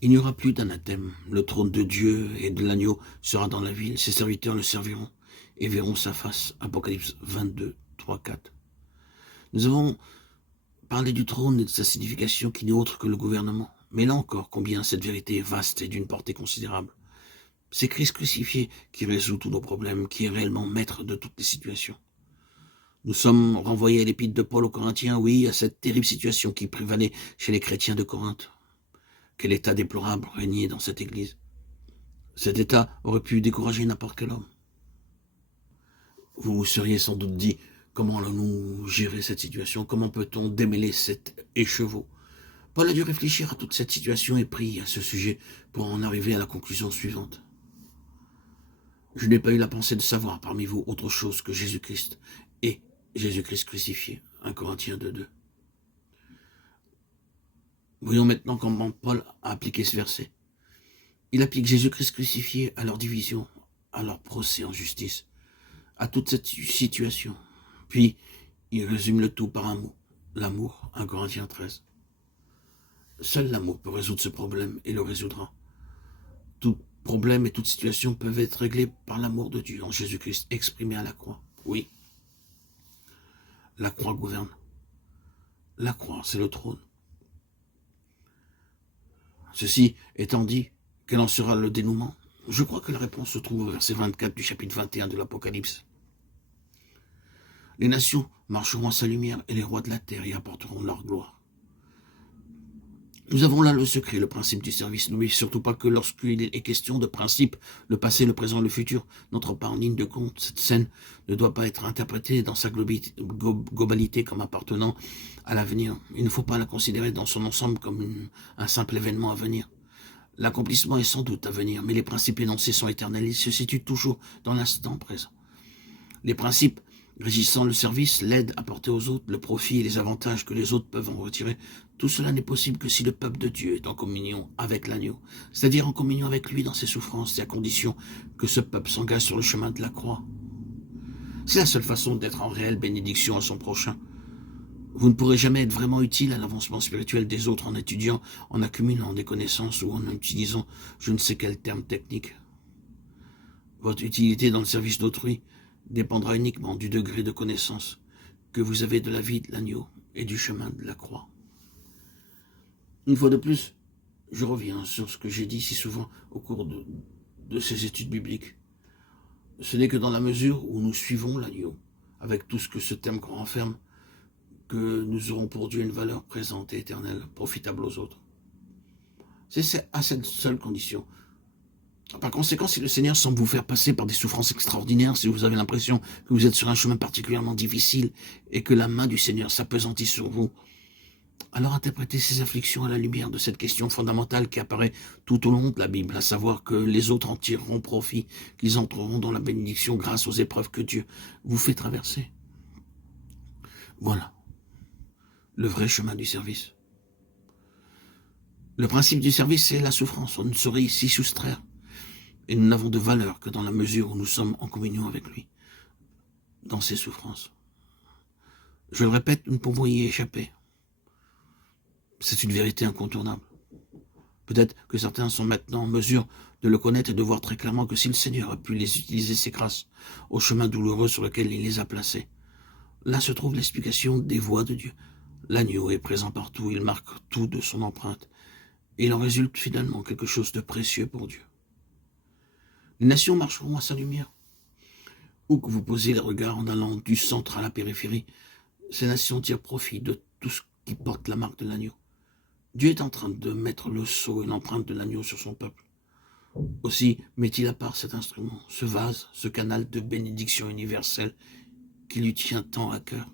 Il n'y aura plus d'anathème. Le trône de Dieu et de l'agneau sera dans la ville. Ses serviteurs le serviront et verront sa face. Apocalypse 22, 3, 4. Nous avons parlé du trône et de sa signification qui n'est autre que le gouvernement. Mais là encore, combien cette vérité est vaste et d'une portée considérable. C'est Christ crucifié qui résout tous nos problèmes, qui est réellement maître de toutes les situations. Nous sommes renvoyés à l'épître de Paul aux Corinthiens, oui, à cette terrible situation qui prévalait chez les chrétiens de Corinthe. Quel état déplorable régnait dans cette église. Cet état aurait pu décourager n'importe quel homme. Vous vous seriez sans doute dit, comment allons-nous gérer cette situation? Comment peut-on démêler cet écheveau? Paul a dû réfléchir à toute cette situation et prie à ce sujet pour en arriver à la conclusion suivante. Je n'ai pas eu la pensée de savoir parmi vous autre chose que Jésus-Christ et Jésus-Christ crucifié. 1 Corinthiens 2:2. Voyons maintenant comment Paul a appliqué ce verset. Il applique Jésus-Christ crucifié à leur division, à leur procès en justice, à toute cette situation. Puis, il résume le tout par un mot, l'amour, 1 Corinthiens 13. Seul l'amour peut résoudre ce problème et le résoudra. Tout problème et toute situation peuvent être réglés par l'amour de Dieu en Jésus-Christ exprimé à la croix. Oui, la croix gouverne. La croix, c'est le trône. Ceci étant dit, quel en sera le dénouement? Je crois que la réponse se trouve au verset 24 du chapitre 21 de l'Apocalypse. Les nations marcheront à sa lumière et les rois de la terre y apporteront leur gloire. Nous avons là le secret, le principe du service. N'oubliez surtout pas que lorsqu'il est question de principe, le passé, le présent, le futur n'entre pas en ligne de compte. Cette scène ne doit pas être interprétée dans sa globalité comme appartenant à l'avenir. Il ne faut pas la considérer dans son ensemble comme un simple événement à venir. L'accomplissement est sans doute à venir, mais les principes énoncés sont éternels. Ils se situent toujours dans l'instant présent. Les principes régissant le service, l'aide apportée aux autres, le profit et les avantages que les autres peuvent en retirer, tout cela n'est possible que si le peuple de Dieu est en communion avec l'agneau, c'est-à-dire en communion avec lui dans ses souffrances, et à condition que ce peuple s'engage sur le chemin de la croix. C'est la seule façon d'être en réelle bénédiction à son prochain. Vous ne pourrez jamais être vraiment utile à l'avancement spirituel des autres en étudiant, en accumulant des connaissances ou en utilisant je ne sais quel terme technique. Votre utilité dans le service d'autrui dépendra uniquement du degré de connaissance que vous avez de la vie de l'agneau et du chemin de la croix. Une fois de plus, je reviens sur ce que j'ai dit si souvent au cours de ces études bibliques. Ce n'est que dans la mesure où nous suivons l'agneau, avec tout ce que ce terme renferme, que nous aurons pour Dieu une valeur présente et éternelle, profitable aux autres. C'est à cette seule condition. Par conséquent, si le Seigneur semble vous faire passer par des souffrances extraordinaires, si vous avez l'impression que vous êtes sur un chemin particulièrement difficile et que la main du Seigneur s'appesantit sur vous, alors interprétez ces afflictions à la lumière de cette question fondamentale qui apparaît tout au long de la Bible, à savoir que les autres en tireront profit, qu'ils entreront dans la bénédiction grâce aux épreuves que Dieu vous fait traverser. Voilà le vrai chemin du service. Le principe du service, c'est la souffrance. On ne saurait s'y soustraire. Et nous n'avons de valeur que dans la mesure où nous sommes en communion avec lui, dans ses souffrances. Je le répète, nous ne pouvons y échapper. C'est une vérité incontournable. Peut-être que certains sont maintenant en mesure de le connaître et de voir très clairement que si le Seigneur a pu les utiliser ses grâces au chemin douloureux sur lequel il les a placés, là se trouve l'explication des voies de Dieu. L'agneau est présent partout, il marque tout de son empreinte, et il en résulte finalement quelque chose de précieux pour Dieu. Les nations marcheront à sa lumière. Où que vous posez les regards en allant du centre à la périphérie, ces nations tirent profit de tout ce qui porte la marque de l'agneau. Dieu est en train de mettre le sceau et l'empreinte de l'agneau sur son peuple. Aussi met-il à part cet instrument, ce vase, ce canal de bénédiction universelle qui lui tient tant à cœur.